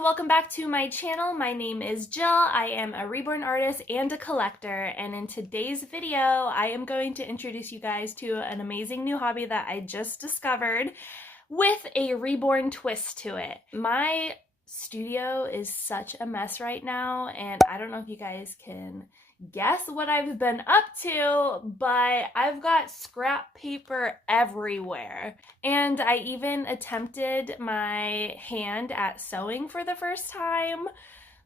So welcome back to my channel. My name is Jill. I am a Reborn artist and a collector, and in today's video I am going to introduce you guys to an amazing new hobby that I just discovered with a Reborn twist to it. My studio is such a mess right now, and I don't know if you guys can guess what I've been up to, but I've got scrap paper everywhere. And I even attempted my hand at sewing for the first time.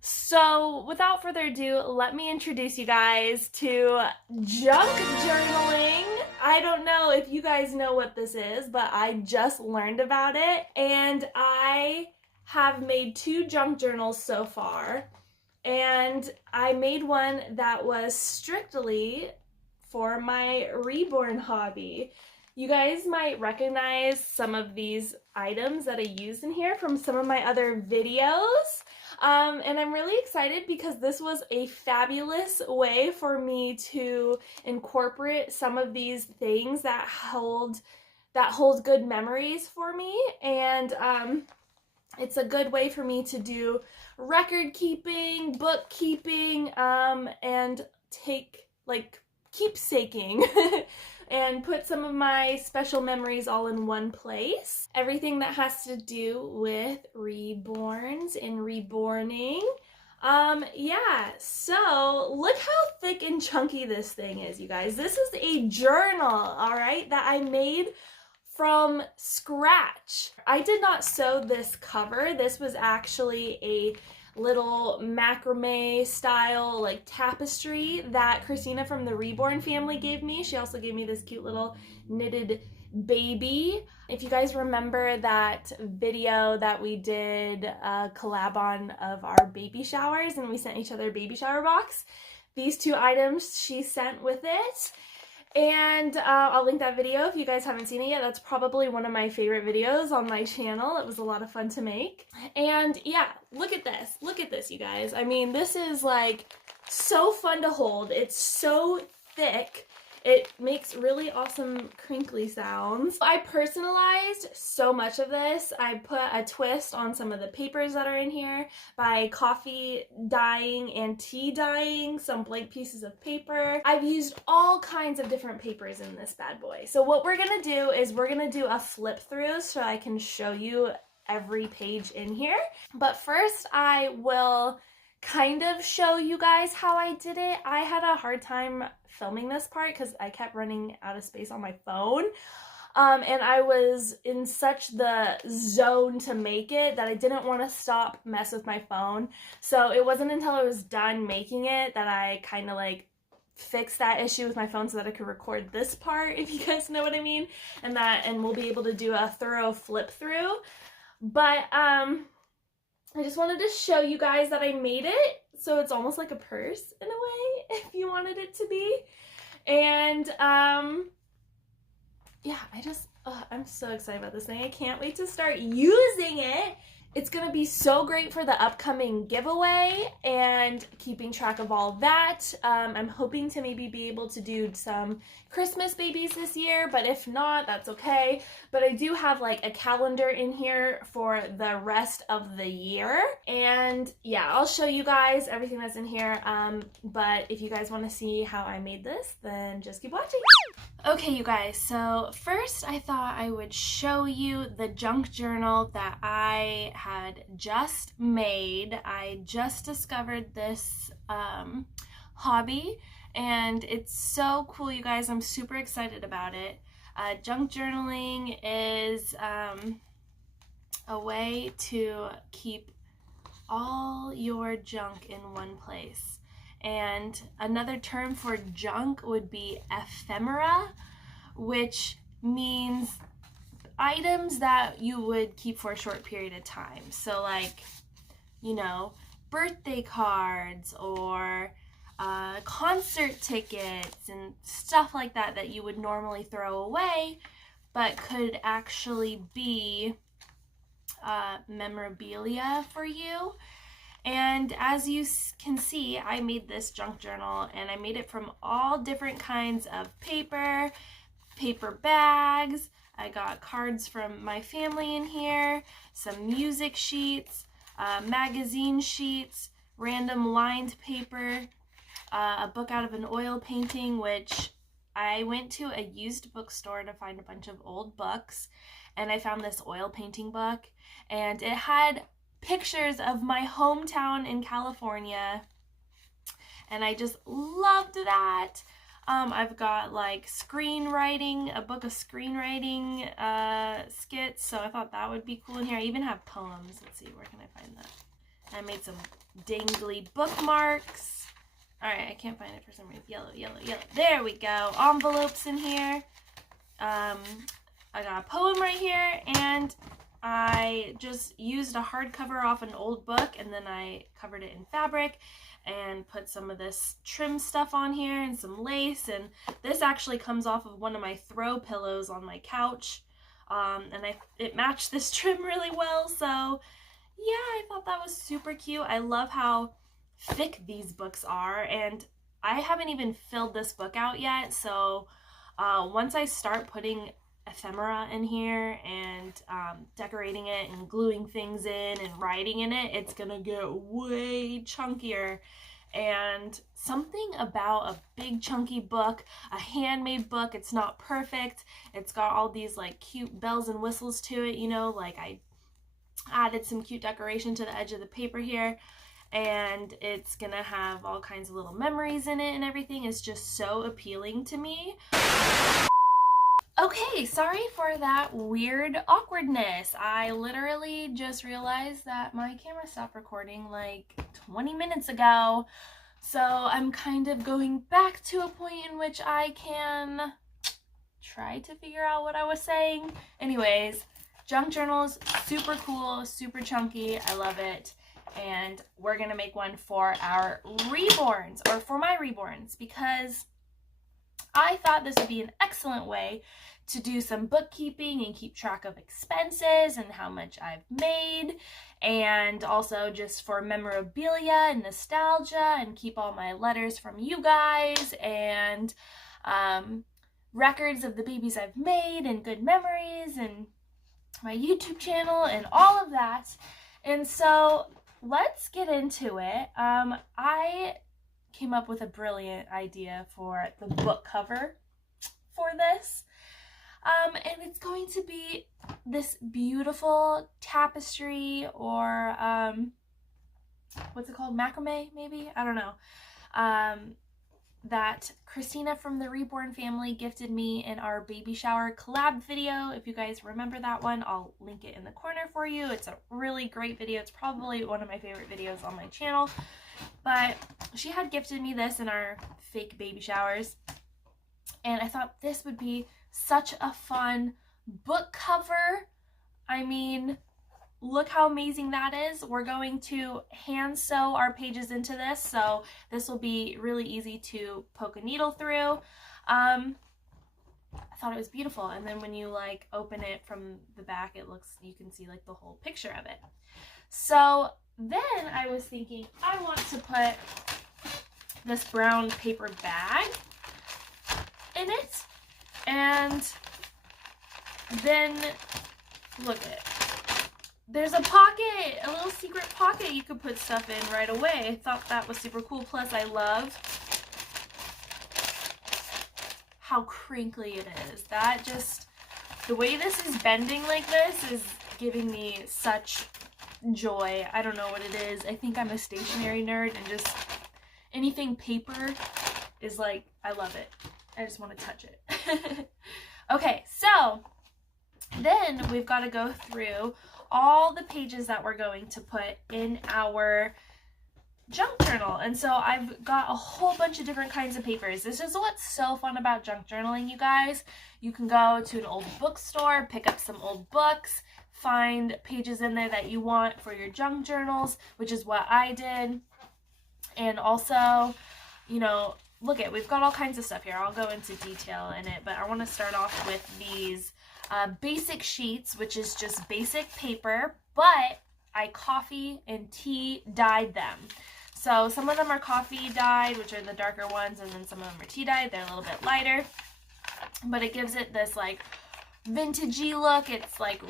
So without further ado, let me introduce you guys to junk journaling. I don't know if you guys know what this is, but I just learned about it, and I have made 2 junk journals so far. And I made one that was strictly for my Reborn hobby. You guys might recognize some of these items that I used in here from some of my other videos. And I'm really excited because this was a fabulous way for me to incorporate some of these things that hold good memories for me. And it's a good way for me to do record keeping, bookkeeping, and keepsaking and put some of my special memories all in one place. Everything that has to do with reborns and reborning. Yeah, so look how thick and chunky this thing is, you guys. This is a journal, all right, that I made from scratch. I did not sew this cover. This was actually a little macrame style like tapestry that Christina from the Reborn family gave me. She also gave me this cute little knitted baby. If you guys remember that video that we did a collab on of our baby showers, and we sent each other a baby shower box, these 2 items she sent with it. And I'll link that video if you guys haven't seen it yet. That's probably one of my favorite videos on my channel. It was a lot of fun to make. And yeah, look at this. Look at this, you guys. I mean, this is like so fun to hold. It's so thick. It makes really awesome crinkly sounds. I personalized so much of this. I put a twist on some of the papers that are in here by coffee dyeing and tea dyeing some blank pieces of paper. I've used all kinds of different papers in this bad boy. So what we're gonna do is we're gonna do a flip through so I can show you every page in here. But first I will kind of show you guys how I did it. I had a hard time filming this part because I kept running out of space on my phone. And I was in such the zone to make it that I didn't want to mess with my phone. So it wasn't until I was done making it that I kind of like fixed that issue with my phone so that I could record this part, if you guys know what I mean. And we'll be able to do a thorough flip through. But I just wanted to show you guys that I made it, so it's almost like a purse in a way, if you wanted it to be. And yeah, I'm so excited about this thing. I can't wait to start using it. It's gonna be so great for the upcoming giveaway and keeping track of all that. I'm hoping to maybe be able to do some Christmas babies this year, but if not, that's okay. But I do have like a calendar in here for the rest of the year. And yeah, I'll show you guys everything that's in here. But if you guys wanna see how I made this, then just keep watching. Okay, you guys, so first I thought I would show you the junk journal that I had just made. I just discovered this hobby, and it's so cool, you guys. I'm super excited about it. Junk journaling is a way to keep all your junk in one place. And another term for junk would be ephemera, which means items that you would keep for a short period of time. So like, you know, birthday cards or concert tickets and stuff like that that you would normally throw away, but could actually be memorabilia for you. And as you can see, I made this junk journal, and I made it from all different kinds of paper bags. I got cards from my family in here, some music sheets, magazine sheets, random lined paper, a book out of an oil painting, which I went to a used bookstore to find a bunch of old books, and I found this oil painting book, and it had pictures of my hometown in California, and I just loved that. I've got like screenwriting, a book of screenwriting skits, so I thought that would be cool in here. I even have poems. Let's see, where can I find that? I made some dangly bookmarks. Alright, I can't find it for some reason. Yellow, yellow, yellow. There we go. Envelopes in here. I got a poem right here, and I just used a hardcover off an old book, and then I covered it in fabric and put some of this trim stuff on here and some lace, and this actually comes off of one of my throw pillows on my couch, and it matched this trim really well, so yeah, I thought that was super cute. I love how thick these books are, and I haven't even filled this book out yet, so once I start putting ephemera in here and decorating it and gluing things in and writing in it, it's gonna get way chunkier. And something about a big chunky book, a handmade book, it's not perfect, it's got all these like cute bells and whistles to it, you know, like I added some cute decoration to the edge of the paper here, and it's gonna have all kinds of little memories in it, and everything is just so appealing to me. Okay, sorry for that weird awkwardness. I literally just realized that my camera stopped recording like 20 minutes ago, so I'm kind of going back to a point in which I can try to figure out what I was saying. Anyways, junk journals, super cool, super chunky, I love it. And we're gonna make one for our reborns, or for my reborns, because I thought this would be an excellent way to do some bookkeeping and keep track of expenses and how much I've made, and also just for memorabilia and nostalgia, and keep all my letters from you guys and records of the babies I've made and good memories and my YouTube channel and all of that. And so let's get into it. I came up with a brilliant idea for the book cover for this. And it's going to be this beautiful tapestry, or what's it called? Macrame, maybe? I don't know. That Christina from the Reborn family gifted me in our baby shower collab video. If you guys remember that one, I'll link it in the corner for you. It's a really great video. It's probably one of my favorite videos on my channel. But she had gifted me this in our fake baby showers, and I thought this would be such a fun book cover. I mean, look how amazing that is. We're going to hand sew our pages into this, so this will be really easy to poke a needle through. I thought it was beautiful, and then when you like open it from the back, it looks, you can see like the whole picture of it. So then I was thinking I want to put this brown paper bag in it, and then look at it. There's a pocket, a little secret pocket you could put stuff in right away. I thought that was super cool. Plus I love how crinkly it is. That just, the way this is bending like this is giving me such joy. I don't know what it is. I think I'm a stationery nerd, and just anything paper is like, I love it. I just want to touch it. Okay, so then we've got to go through all the pages that we're going to put in our junk journal. And so I've got a whole bunch of different kinds of papers. This is what's so fun about junk journaling, you guys. You can go to an old bookstore, pick up some old books, find pages in there that you want for your junk journals, which is what I did. And also, you know, look at, we've got all kinds of stuff here. I'll go into detail in it, but I want to start off with these basic sheets, which is just basic paper, but I coffee and tea dyed them. So some of them are coffee dyed, which are the darker ones, and then some of them are tea dyed. They're a little bit lighter, but it gives it this like vintagey look. It's like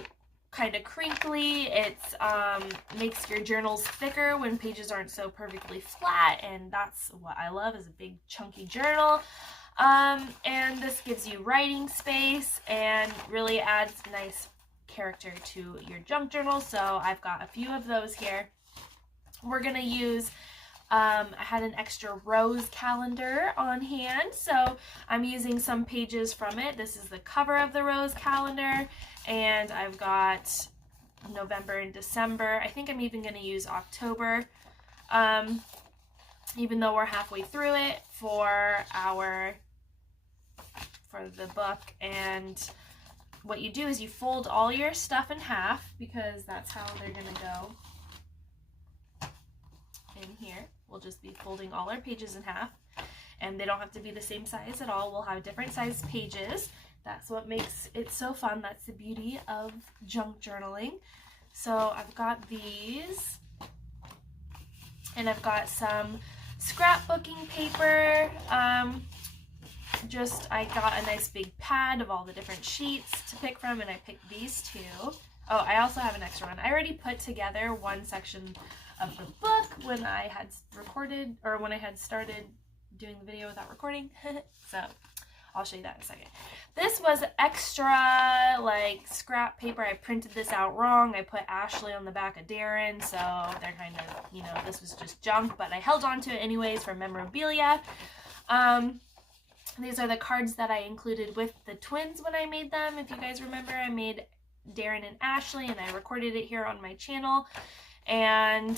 kind of crinkly. It makes your journals thicker when pages aren't so perfectly flat, and that's what I love, is a big chunky journal. And this gives you writing space and really adds nice character to your junk journal. So I've got a few of those here. We're gonna use I had an extra rose calendar on hand, so I'm using some pages from it. This is the cover of the rose calendar, and I've got November and December. I think I'm even going to use October, even though we're halfway through it, for the book. And what you do is you fold all your stuff in half, because that's how they're going to go in here. We'll just be folding all our pages in half, and they don't have to be the same size at all. We'll have different size pages. That's what makes it so fun. That's the beauty of junk journaling. So I've got these, and I've got some scrapbooking paper. I got a nice big pad of all the different sheets to pick from, and I picked these two. Oh, I also have an extra one. I already put together one section of the book when I had recorded, or when I had started doing the video without recording. So I'll show you that in a second. This was extra, like, scrap paper. I printed this out wrong. I put Ashley on the back of Darren, so they're kind of, you know, this was just junk, but I held on to it anyways for memorabilia. These are the cards that I included with the twins when I made them. If you guys remember, I made Darren and Ashley, and I recorded it here on my channel. And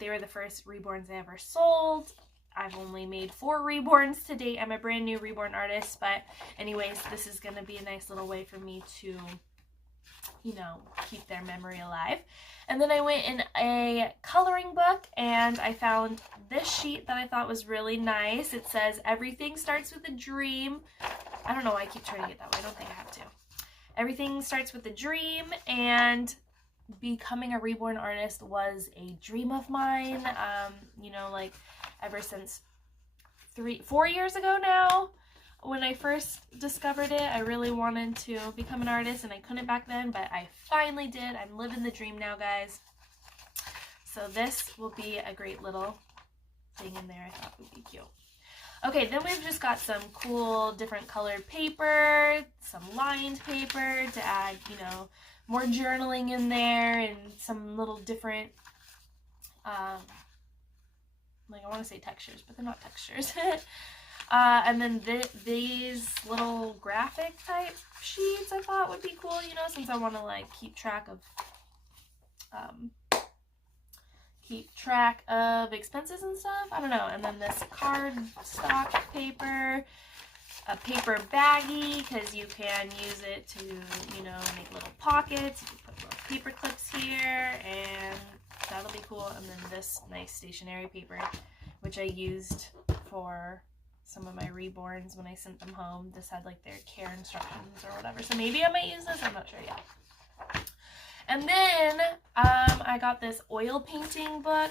they were the first Reborns I ever sold. I've only made 4 Reborns to date. I'm a brand new Reborn artist, but anyways, this is going to be a nice little way for me to, you know, keep their memory alive. And then I went in a coloring book, and I found this sheet that I thought was really nice. It says, "Everything starts with a dream." I don't know why I keep turning it that way. I don't think I have to. Everything starts with a dream, and becoming a Reborn artist was a dream of mine, you know, like ever since 4 years ago now, when I first discovered it. I really wanted to become an artist, and I couldn't back then, but I finally did. I'm living the dream now, guys. So this will be a great little thing in there. I thought would be cute. Okay, then we've just got some cool different colored paper, some lined paper to add, you know, more journaling in there, and some little different, like, I want to say textures, but they're not textures. And then these little graphic type sheets I thought would be cool, you know, since I want to, like, keep track of expenses and stuff. I don't know. And then this card stock paper, a paper baggie, because you can use it to, you know, make little pockets. You can put little paper clips here, and that'll be cool. And then this nice stationery paper, which I used for some of my Reborns when I sent them home. This had, like, their care instructions or whatever, so maybe I might use this. I'm not sure yet. And then I got this oil painting book,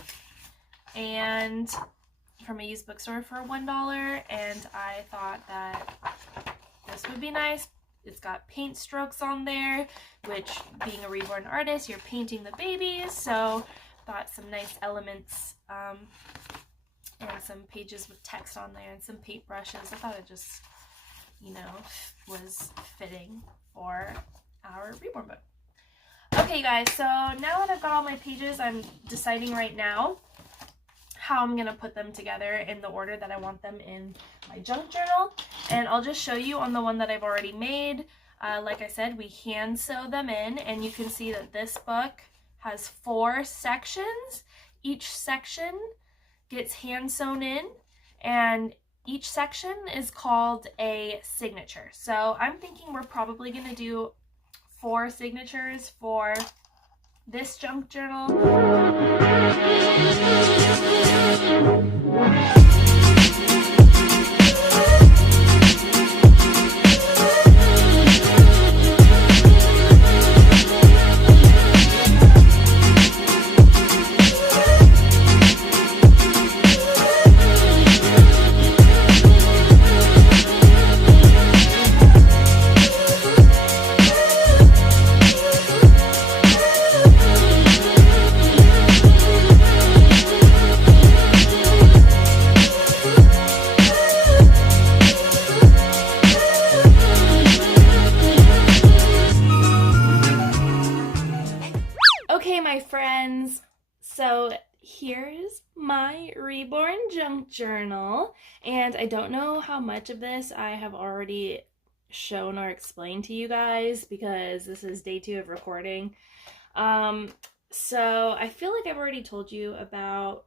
and from a used bookstore for $1, and I thought that this would be nice. It's got paint strokes on there, which, being a Reborn artist, you're painting the babies, so thought some nice elements, and some pages with text on there, and some paint brushes. I thought it just, you know, was fitting for our Reborn book. Okay, guys, so now that I've got all my pages, I'm deciding right now how I'm going to put them together in the order that I want them in my junk journal. And I'll just show you on the one that I've already made. Like I said, we hand sew them in, and you can see that this book has 4 sections. Each section gets hand sewn in, and each section is called a signature. So I'm thinking we're probably going to do 4 signatures for this junk journal. So here's my Reborn junk journal, and I don't know how much of this I have already shown or explained to you guys because this is day 2 of recording. So I feel like I've already told you about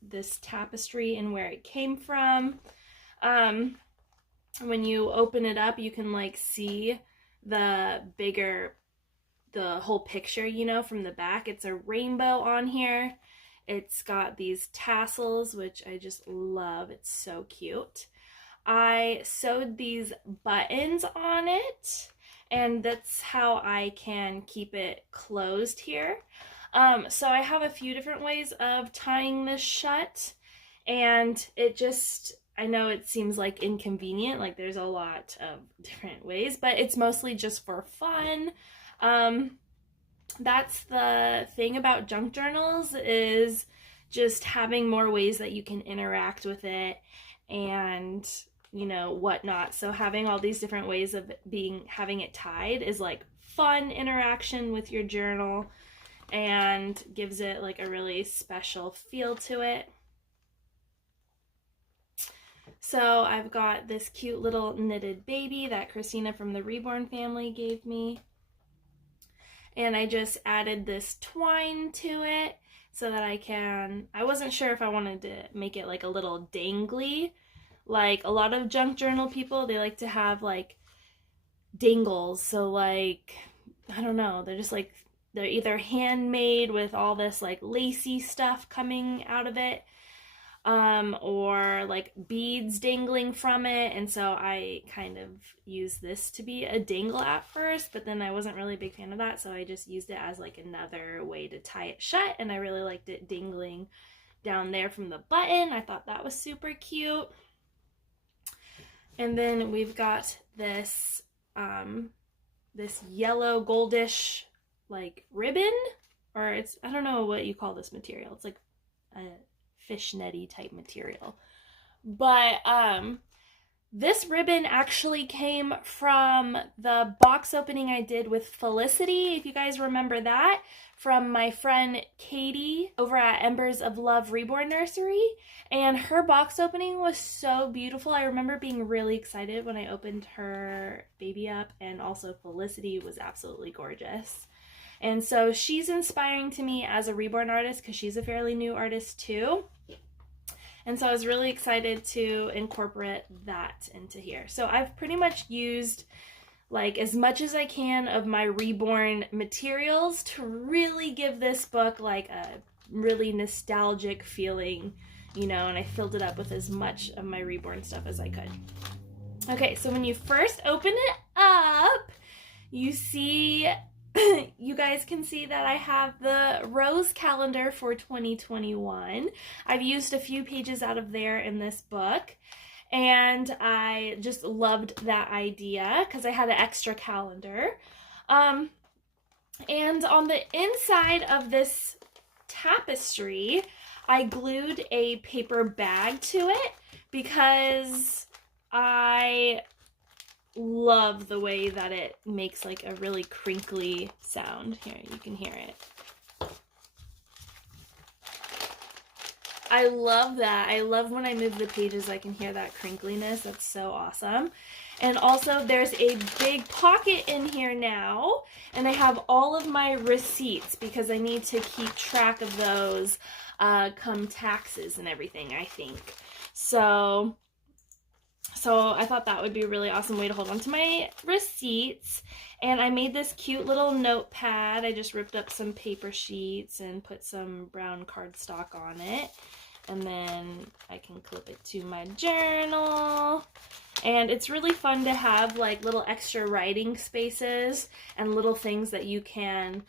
this tapestry and where it came from. When you open it up, you can like see the whole picture, you know, from the back. It's a rainbow on here. It's got these tassels, which I just love. It's so cute. I sewed these buttons on it, and that's how I can keep it closed here. So I have a few different ways of tying this shut, and I know it seems like inconvenient, like there's a lot of different ways, but it's mostly just for fun. That's the thing about junk journals, is just having more ways that you can interact with it and, you know, whatnot. So having all these different ways of having it tied is like fun interaction with your journal and gives it like a really special feel to it. So I've got this cute little knitted baby that Christina from the Reborn family gave me. And I just added this twine to it so that I wasn't sure if I wanted to make it like a little dangly. Like a lot of junk journal people, they like to have like dangles. So like, I don't know, they're either handmade with all this like lacy stuff coming out of it, or like beads dangling from it. And so I kind of used this to be a dangle at first, but then I wasn't really a big fan of that, so I just used it as like another way to tie it shut, and I really liked it dangling down there from the button. I thought that was super cute. And then we've got this this yellow goldish like ribbon, or I don't know what you call this material. It's like a fishnetty type material, but this ribbon actually came from the box opening I did with Felicity, if you guys remember that, from my friend Katie over at Embers of Love Reborn Nursery, and her box opening was so beautiful. I remember being really excited when I opened her baby up, and also Felicity was absolutely gorgeous. And so she's inspiring to me as a Reborn artist because she's a fairly new artist too. And so I was really excited to incorporate that into here. So I've pretty much used like as much as I can of my Reborn materials to really give this book like a really nostalgic feeling, you know, and I filled it up with as much of my Reborn stuff as I could. Okay, so when you first open it up, you see, you guys can see that I have the rose calendar for 2021. I've used a few pages out of there in this book, and I just loved that idea because I had an extra calendar. And on the inside of this tapestry, I glued a paper bag to it because I love the way that it makes like a really crinkly sound. Here, you can hear it. I love that. I love when I move the pages, I can hear that crinkliness. That's so awesome. And also there's a big pocket in here now, and I have all of my receipts because I need to keep track of those come taxes and everything, I think. So I thought that would be a really awesome way to hold on to my receipts. And I made this cute little notepad. I just ripped up some paper sheets and put some brown cardstock on it. And then I can clip it to my journal. And it's really fun to have like little extra writing spaces and little things that you can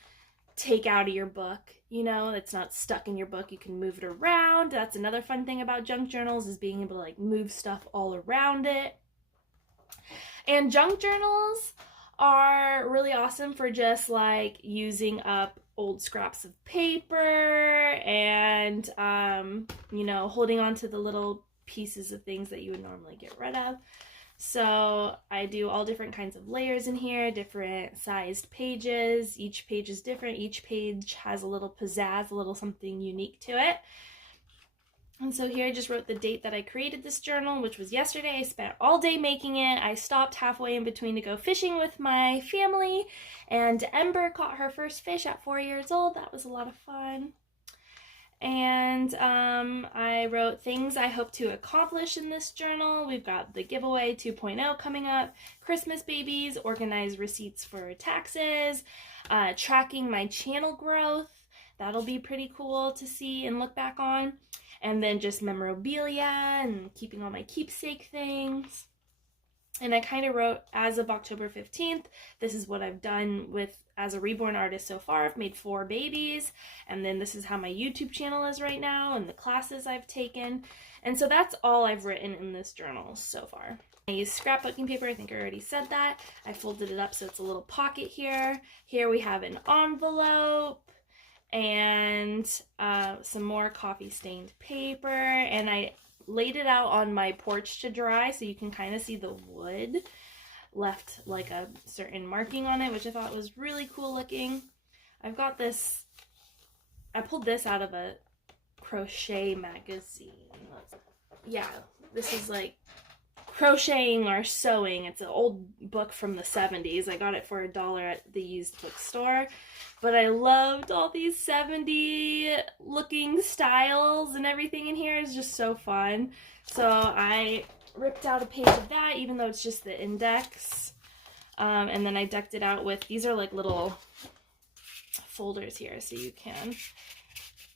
take out of your book. You know, it's not stuck in your book. You can move it around. That's another fun thing about junk journals, is being able to like move stuff all around it. And junk journals are really awesome for just like using up old scraps of paper and, you know, holding on to the little pieces of things that you would normally get rid of. So I do all different kinds of layers in here, different sized pages. Each page is different. Each page has a little pizzazz, a little something unique to it. And so here I just wrote the date that I created this journal, which was yesterday. I spent all day making it. I stopped halfway in between to go fishing with my family, and Ember caught her first fish at 4 years old. That was a lot of fun. And I wrote things I hope to accomplish in this journal. We've got the giveaway 2.0 coming up, Christmas babies, organize receipts for taxes, tracking my channel growth. That'll be pretty cool to see and look back on. And then just memorabilia and keeping all my keepsake things. And I kind of wrote, as of October 15th, this is what I've done with as a Reborn artist so far. I've made 4 babies, and then this is how my YouTube channel is right now and the classes I've taken. And so that's all I've written in this journal so far. I used scrapbooking paper. I think I already said that. I folded it up so it's a little pocket here. Here we have an envelope and some more coffee stained paper, and I laid it out on my porch to dry so you can kind of see the wood left like a certain marking on it, which I thought was really cool looking. I've got this, I pulled this out of a crochet magazine. Yeah, this is like crocheting or sewing. It's an old book from the 70s. I got it for $1 at the used bookstore. But I loved all these 70 looking styles, and everything in here is just so fun. So I ripped out a page of that, even though it's just the index. And then I decked it out with, these are like little folders here, so you can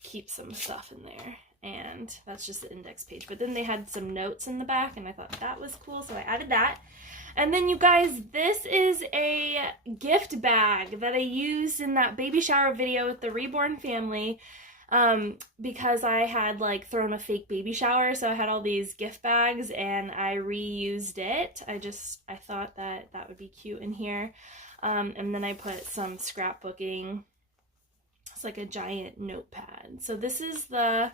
keep some stuff in there. And that's just the index page. But then they had some notes in the back, and I thought that was cool, so I added that. And then you guys, this is a gift bag that I used in that baby shower video with the Reborn family, because I had like thrown a fake baby shower, so I had all these gift bags and I reused it. I thought that that would be cute in here. And then I put some scrapbooking. It's like a giant notepad. So this is the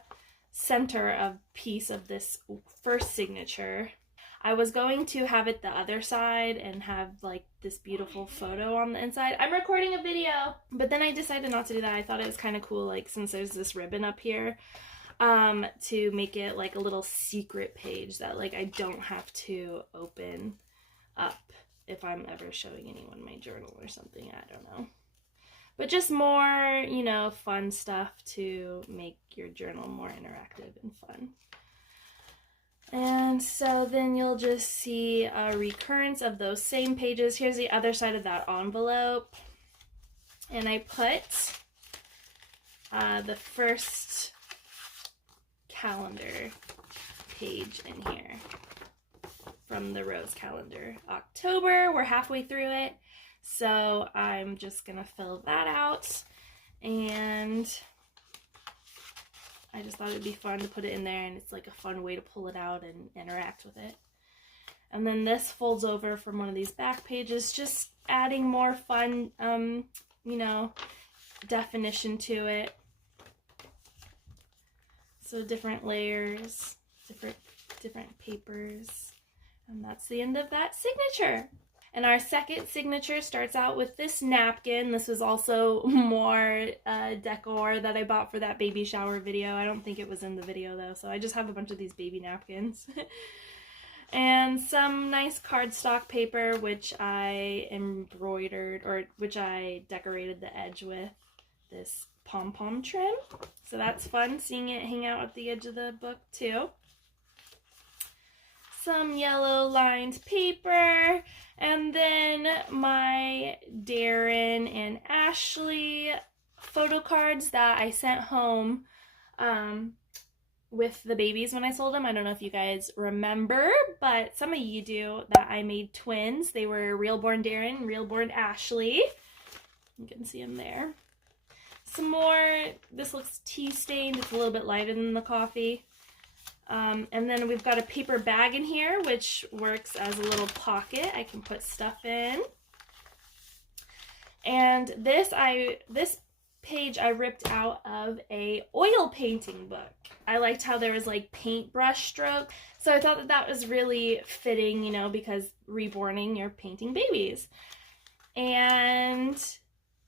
center of piece of this first signature. I was going to have it the other side and have like this beautiful photo on the inside. I'm recording a video, but then I decided not to do that. I thought it was kind of cool, like since there's this ribbon up here, to make it like a little secret page that like I don't have to open up if I'm ever showing anyone my journal or something. I don't know. But just more, you know, fun stuff to make your journal more interactive and fun. And so then you'll just see a recurrence of those same pages. Here's the other side of that envelope. And I put the first calendar page in here from the Rose calendar. October, we're halfway through it. So I'm just gonna fill that out, and I just thought it'd be fun to put it in there, and it's like a fun way to pull it out and interact with it. And then this folds over from one of these back pages, just adding more fun, you know, definition to it. So different layers, different papers, and that's the end of that signature. And our second signature starts out with this napkin. This was also more decor that I bought for that baby shower video. I don't think it was in the video though, so I just have a bunch of these baby napkins. And some nice cardstock paper, which I embroidered, or which I decorated the edge with this pom-pom trim. So that's fun, seeing it hang out at the edge of the book too. Some yellow lined paper, and then my Darren and Ashley photo cards that I sent home with the babies when I sold them. I don't know if you guys remember, but some of you do, that I made twins. They were Reborn Darren, Reborn Ashley. You can see them there. Some more, this looks tea stained. It's a little bit lighter than the coffee. And then we've got a paper bag in here, which works as a little pocket. I can put stuff in. And this page I ripped out of a oil painting book. I liked how there was like paintbrush stroke, so I thought that that was really fitting, you know, because reborning, you're painting babies. And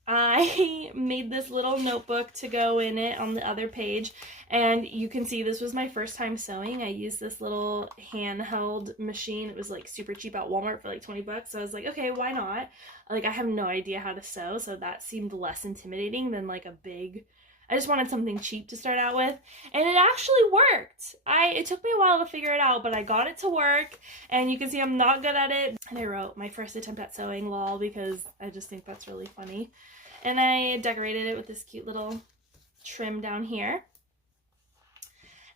I made this little notebook to go in it on the other page, and you can see this was my first time sewing. I used this little handheld machine. It was like super cheap at Walmart for like 20 bucks, so I was like, okay, why not? Like, I have no idea how to sew, so that seemed less intimidating than like a big... I just wanted something cheap to start out with, and it actually worked. It took me a while to figure it out, but I got it to work, and you can see I'm not good at it. And I wrote my first attempt at sewing, lol, because I just think that's really funny. And I decorated it with this cute little trim down here.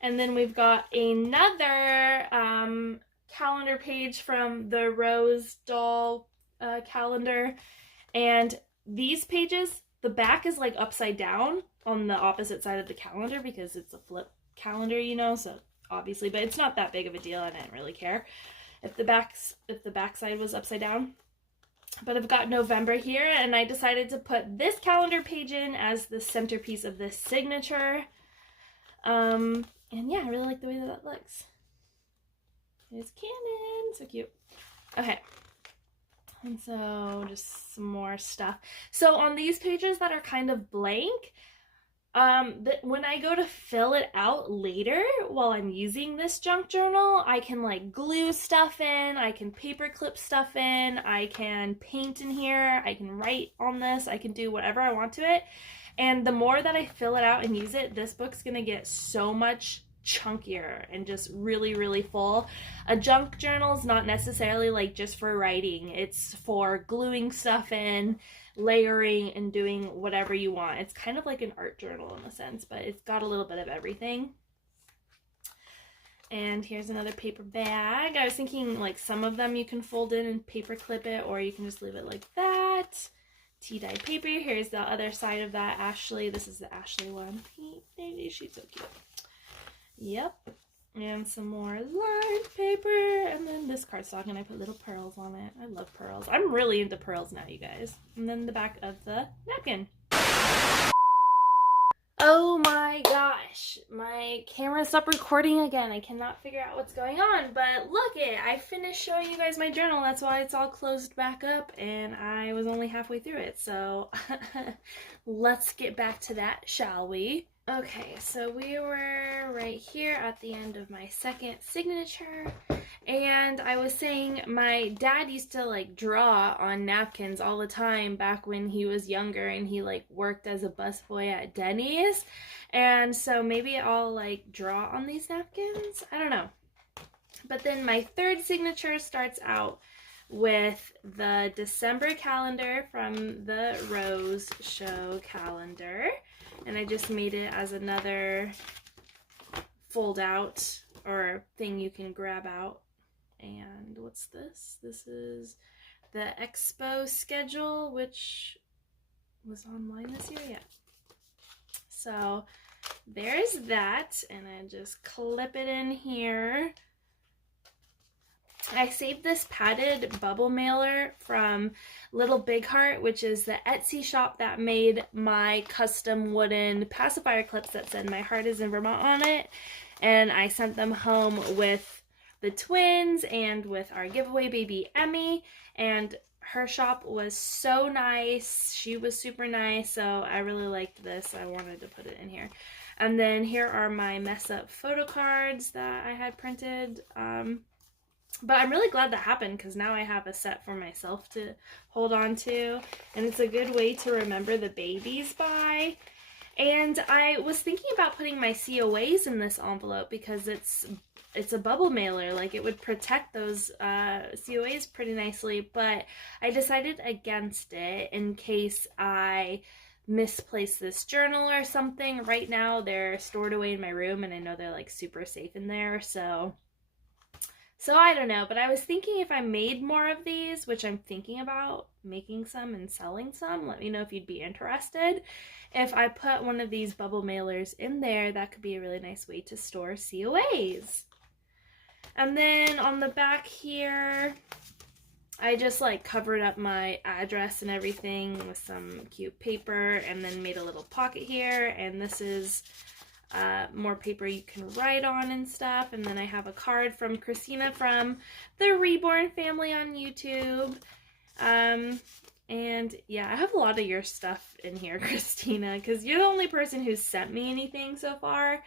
And then we've got another calendar page from the Rose Doll calendar. And these pages, the back is like upside down on the opposite side of the calendar because it's a flip calendar, you know, so obviously, but it's not that big of a deal. I didn't really care if the back side was upside down. But I've got November here, and I decided to put this calendar page in as the centerpiece of this signature. And yeah, I really like the way that that looks. There's Cannon, so cute. Okay. And so just some more stuff. So on these pages that are kind of blank, when I go to fill it out later while I'm using this junk journal, I can like glue stuff in, I can paper clip stuff in, I can paint in here, I can write on this, I can do whatever I want to it. And the more that I fill it out and use it, this book's gonna get so much chunkier and just really, really full. A junk journal is not necessarily like just for writing. It's for gluing stuff in, layering, and doing whatever you want. It's kind of like an art journal in a sense, but it's got a little bit of everything. And here's another paper bag. I was thinking like some of them you can fold in and paper clip it, or you can just leave it like that. Tea-dyed paper. Here's the other side of that Ashley. This is the Ashley one. She's so cute. Yep. And some more lined paper, and then this cardstock, and I put little pearls on it. I love pearls. I'm really into pearls now, you guys. And then the back of the napkin. Oh my gosh, my camera stopped recording again. I cannot figure out what's going on, but look it, I finished showing you guys my journal. That's why it's all closed back up, and I was only halfway through it. So let's get back to that, shall we? Okay, so we were right here at the end of my second signature, and I was saying my dad used to like draw on napkins all the time back when he was younger, and he like worked as a busboy at Denny's, and so maybe I'll like draw on these napkins, I don't know. But then my third signature starts out with the December calendar from the Rose Show calendar. And I just made it as another fold out or thing you can grab out. And what's this? This is the Expo schedule, which was online this year, yeah. So there's that, and I just clip it in here. I saved this padded bubble mailer from Little Big Heart, which is the Etsy shop that made my custom wooden pacifier clips that said "My Heart is in Vermont" on it. And I sent them home with the twins and with our giveaway baby Emmy. And her shop was so nice. She was super nice, so I really liked this. I wanted to put it in here. And then here are my mess up photo cards that I had printed. But I'm really glad that happened, because now I have a set for myself to hold on to, and it's a good way to remember the babies by. And I was thinking about putting my COAs in this envelope because it's a bubble mailer, like it would protect those COAs pretty nicely, but I decided against it in case I misplace this journal or something. Right now they're stored away in my room, and I know they're like super safe in there, so I don't know, but I was thinking if I made more of these, which I'm thinking about making some and selling some, let me know if you'd be interested. If I put one of these bubble mailers in there, that could be a really nice way to store COAs. And then on the back here, I just like covered up my address and everything with some cute paper and then made a little pocket here, and this is more paper you can write on and stuff. And then I have a card from Christina from the Reborn family on YouTube. And yeah, I have a lot of your stuff in here, Christina, because you're the only person who's sent me anything so far.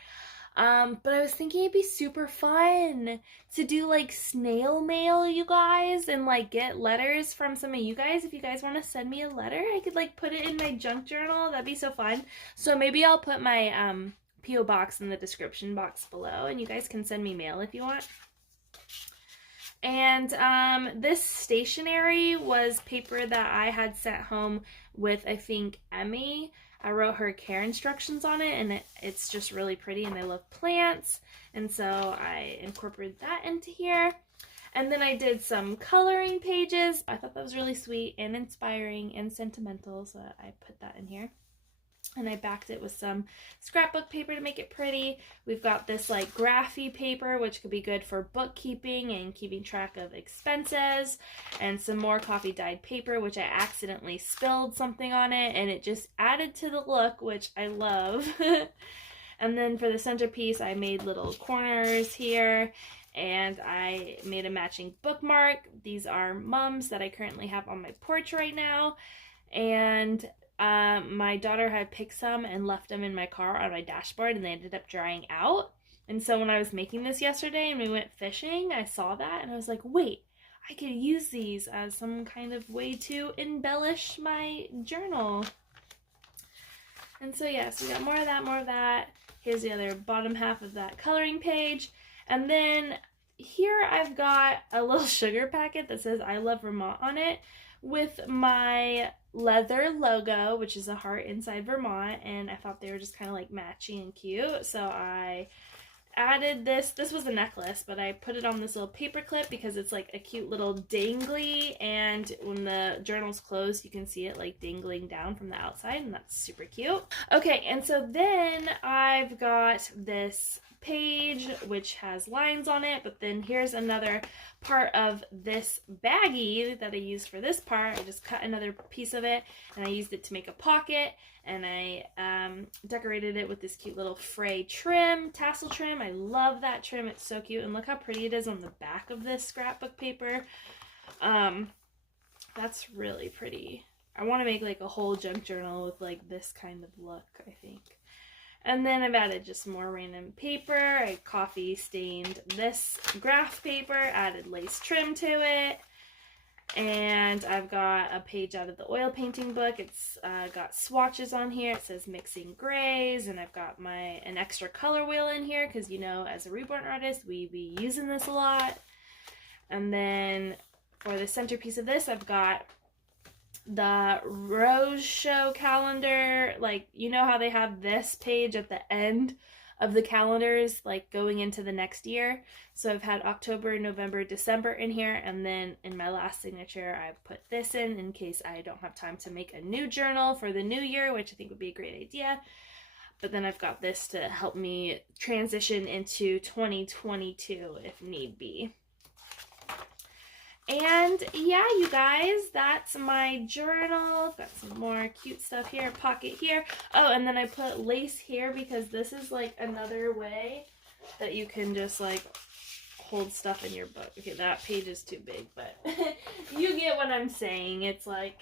But I was thinking it'd be super fun to do like snail mail, you guys, and like get letters from some of you guys. If you guys want to send me a letter, I could like put it in my junk journal. That'd be so fun. So maybe I'll put my P.O. box in the description box below, and you guys can send me mail if you want. And this stationery was paper that I had sent home with, I think, Emmy. I wrote her care instructions on it, and it's just really pretty, and I love plants, and so I incorporated that into here. And then I did some coloring pages. I thought that was really sweet and inspiring and sentimental, so I put that in here. And I backed it with some scrapbook paper to make it pretty. We've got this like graphy paper, which could be good for bookkeeping and keeping track of expenses, and some more coffee dyed paper, which I accidentally spilled something on it, and it just added to the look, which I love. And then for the centerpiece, I made little corners here, and I made a matching bookmark. These are mums that I currently have on my porch right now, and my daughter had picked some and left them in my car on my dashboard, and they ended up drying out. And so when I was making this yesterday and we went fishing, I saw that and I was like, wait, I could use these as some kind of way to embellish my journal. And so yeah, so we got more of that, more of that. Here's the other bottom half of that coloring page. And then here I've got a little sugar packet that says I love Vermont on it, with my leather logo, which is a heart inside Vermont, and I thought they were just kind of like matchy and cute, so I added this was a necklace, but I put it on this little paper clip because it's like a cute little dangly, and when the journal's closed you can see it like dangling down from the outside, and that's super cute. Okay, and so then I've got this page which has lines on it, but then here's another part of this baggie that I used for this part. I just cut another piece of it and I used it to make a pocket, and I decorated it with this cute little fray trim, tassel trim. I love that trim, it's so cute, and look how pretty it is on the back of this scrapbook paper. That's really pretty. I want to make like a whole junk journal with like this kind of look, I think. And then I've added just more random paper. I coffee stained this graph paper, added lace trim to it. And I've got a page out of the oil painting book. It's got swatches on here. It says mixing grays, and I've got an extra color wheel in here because, you know, as a Reborn artist, we be using this a lot. And then for the centerpiece of this, I've got the Rose Show calendar. Like, you know how they have this page at the end of the calendars, like going into the next year? So I've had October, November, December in here, and then in my last signature I put this in case I don't have time to make a new journal for the new year, which I think would be a great idea. But then I've got this to help me transition into 2022 if need be. And yeah, you guys, that's my journal. I've got some more cute stuff here, pocket here. Oh, and then I put lace here because this is like another way that you can just like hold stuff in your book. Okay, that page is too big, but you get what I'm saying. It's like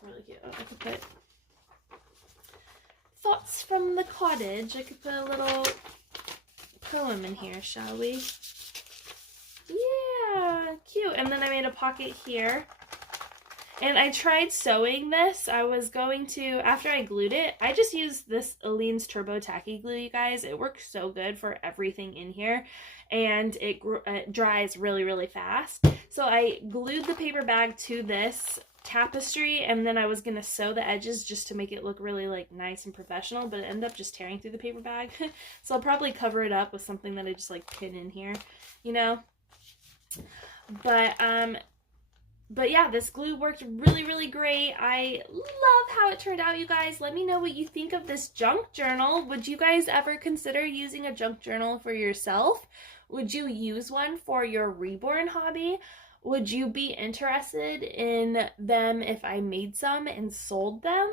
really cute. Oh, I could put thoughts from the cottage. I could put a little poem in here, shall we? Yeah, cute. And then I made a pocket here. And I tried sewing this. I was going to, after I glued it, I just used this Aleene's Turbo Tacky Glue, you guys. It works so good for everything in here. And it dries really, really fast. So I glued the paper bag to this tapestry, and then I was going to sew the edges just to make it look really like nice and professional, but it ended up just tearing through the paper bag. So I'll probably cover it up with something that I just like pin in here, you know? But yeah, this glue worked really, really great. I love how it turned out, you guys. Let me know what you think of this junk journal. Would you guys ever consider using a junk journal for yourself? Would you use one for your Reborn hobby? would you be interested in them if I made some and sold them?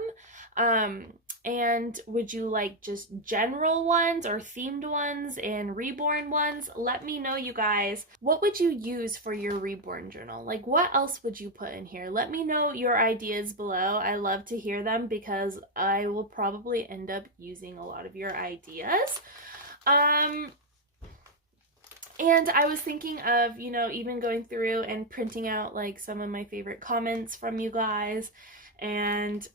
And would you like just general ones or themed ones and reborn ones? Let me know, you guys. What would you use for your reborn journal? Like, what else would you put in here? Let me know your ideas below. I love to hear them because I will probably end up using a lot of your ideas. And I was thinking of, you know, even going through and printing out like some of my favorite comments from you guys and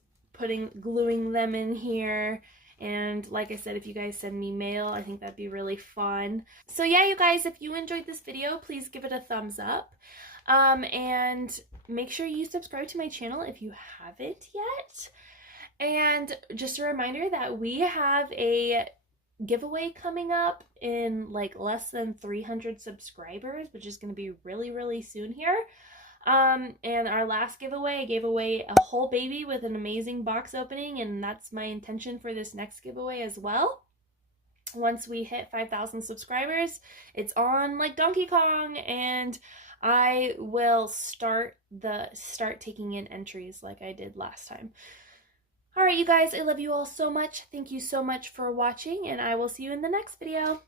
gluing them in here. And like I said, if you guys send me mail, I think that'd be really fun. So yeah, you guys, if you enjoyed this video, please give it a thumbs up. And make sure you subscribe to my channel if you haven't yet. And just a reminder that we have a giveaway coming up in like less than 300 subscribers, which is going to be really soon here. And our last giveaway, I gave away a whole baby with an amazing box opening, and that's my intention for this next giveaway as well. Once we hit 5,000 subscribers, it's on like Donkey Kong, and I will start taking in entries like I did last time. All right, you guys, I love you all so much. Thank you so much for watching, and I will see you in the next video.